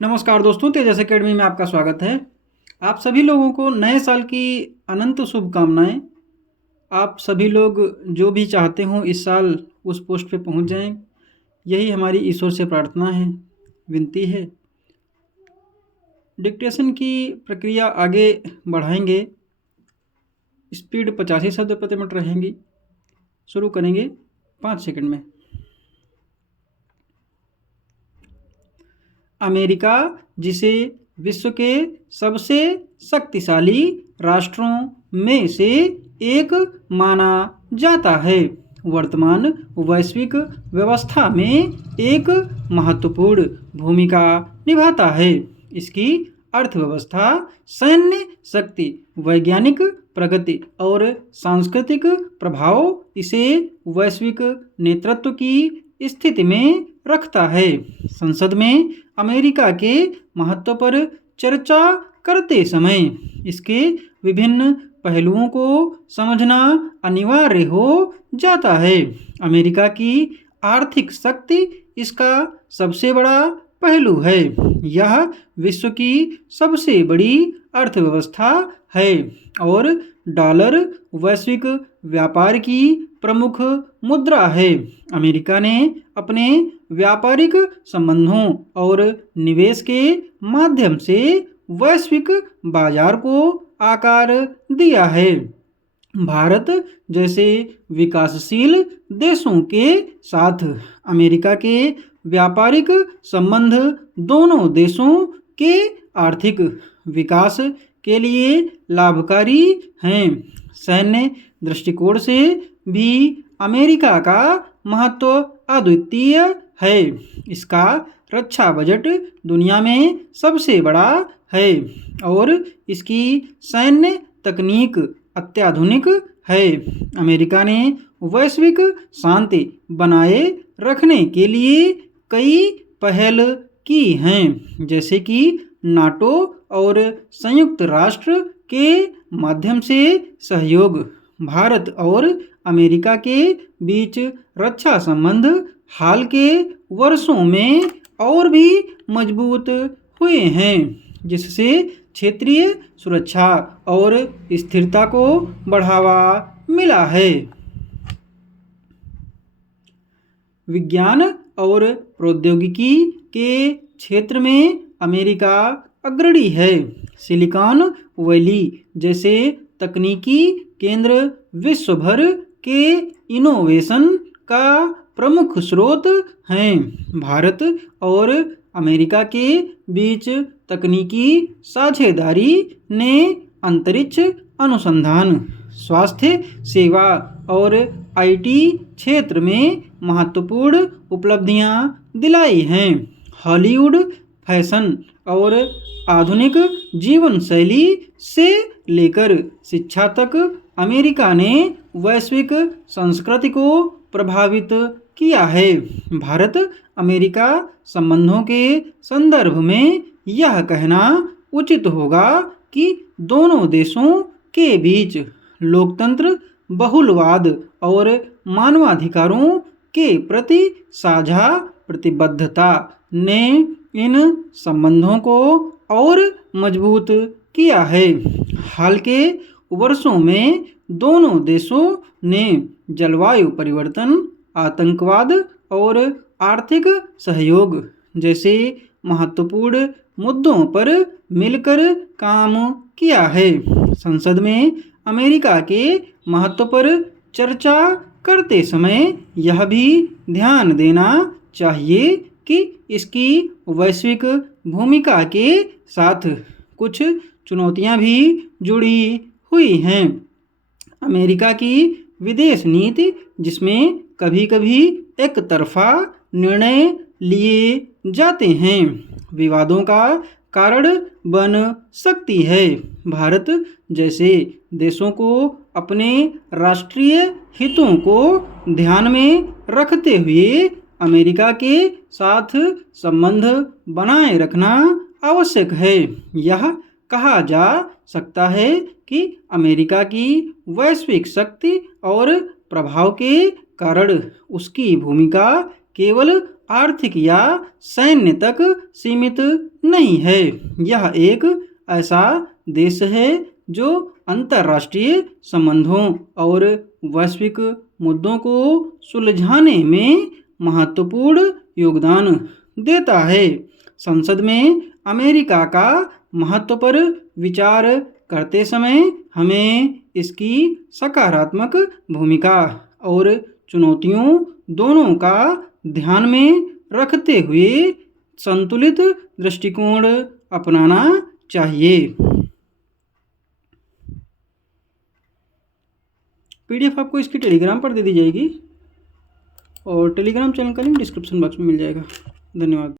नमस्कार दोस्तों, तेजस एकेडमी में आपका स्वागत है। आप सभी लोगों को नए साल की अनंत शुभकामनाएं। आप सभी लोग जो भी चाहते हों इस साल उस पोस्ट पे पहुंच जाएं, यही हमारी ईश्वर से प्रार्थना है, विनती है। डिक्टेशन की प्रक्रिया आगे बढ़ाएंगे। स्पीड 85 शब्द प्रति मिनट रहेंगी। शुरू करेंगे 5 सेकंड में। अमेरिका, जिसे विश्व के सबसे शक्तिशाली राष्ट्रों में से एक माना जाता है, वर्तमान वैश्विक व्यवस्था में एक महत्वपूर्ण भूमिका निभाता है। इसकी अर्थव्यवस्था, सैन्य शक्ति, वैज्ञानिक प्रगति और सांस्कृतिक प्रभाव इसे वैश्विक नेतृत्व की स्थिति में रखता है। संसद में अमेरिका के महत्व पर चर्चा करते समय इसके विभिन्न पहलुओं को समझना अनिवार्य हो जाता है। अमेरिका की आर्थिक शक्ति इसका सबसे बड़ा पहलू है। यह विश्व की सबसे बड़ी अर्थव्यवस्था है और डॉलर वैश्विक व्यापार की प्रमुख मुद्रा है। अमेरिका ने अपने व्यापारिक संबंधों और निवेश के माध्यम से वैश्विक बाजार को आकार दिया है। भारत जैसे विकासशील देशों के साथ अमेरिका के व्यापारिक संबंध दोनों देशों के आर्थिक विकास के लिए लाभकारी हैं। सैन्य दृष्टिकोण से भी अमेरिका का महत्व अद्वितीय है। इसका रक्षा बजट दुनिया में सबसे बड़ा है और इसकी सैन्य तकनीक अत्याधुनिक है। अमेरिका ने वैश्विक शांति बनाए रखने के लिए कई पहल की हैं, जैसे कि नाटो और संयुक्त राष्ट्र के माध्यम से सहयोग। भारत और अमेरिका के बीच रक्षा संबंध हाल के वर्षों में और भी मजबूत हुए हैं, जिससे क्षेत्रीय सुरक्षा और स्थिरता को बढ़ावा मिला है। विज्ञान और प्रौद्योगिकी के क्षेत्र में अमेरिका अग्रणी है। सिलिकॉन वैली जैसे तकनीकी केंद्र विश्व भर के इनोवेशन का प्रमुख स्रोत हैं। भारत और अमेरिका के बीच तकनीकी साझेदारी ने अंतरिक्ष अनुसंधान, स्वास्थ्य सेवा और आईटी क्षेत्र में महत्वपूर्ण उपलब्धियां दिलाई हैं। हॉलीवुड फैशन और आधुनिक जीवन शैली से लेकर शिक्षा तक अमेरिका ने वैश्विक संस्कृति को प्रभावित किया है। भारत अमेरिका संबंधों के संदर्भ में यह कहना उचित होगा कि दोनों देशों के बीच लोकतंत्र, बहुलवाद और मानवाधिकारों के प्रति साझा प्रतिबद्धता ने इन संबंधों को और मजबूत किया है। हाल के वर्षों में दोनों देशों ने जलवायु परिवर्तन, आतंकवाद और आर्थिक सहयोग जैसे महत्वपूर्ण मुद्दों पर मिलकर काम किया है। संसद में अमेरिका के महत्व पर चर्चा करते समय यह भी ध्यान देना चाहिए कि इसकी वैश्विक भूमिका के साथ कुछ चुनौतियां भी जुड़ी हुई हैं। अमेरिका की विदेश नीति, जिसमें कभी कभी एक तरफा निर्णय लिए जाते हैं, विवादों का कारण बन सकती है। भारत जैसे देशों को अपने राष्ट्रीय हितों को ध्यान में रखते हुए अमेरिका के साथ संबंध बनाए रखना आवश्यक है। यह कहा जा सकता है कि अमेरिका की वैश्विक शक्ति और प्रभाव के कारण उसकी भूमिका केवल आर्थिक या सैन्य तक सीमित नहीं है। यह एक ऐसा देश है जो अंतर्राष्ट्रीय संबंधों और वैश्विक मुद्दों को सुलझाने में महत्वपूर्ण योगदान देता है। संसद में अमेरिका का महत्व पर विचार करते समय हमें इसकी सकारात्मक भूमिका और चुनौतियों दोनों का ध्यान में रखते हुए संतुलित दृष्टिकोण अपनाना चाहिए। पीडीएफ आपको इसकी टेलीग्राम पर दे दी जाएगी और टेलीग्राम चैनल का लिंक डिस्क्रिप्शन बॉक्स में मिल जाएगा। धन्यवाद।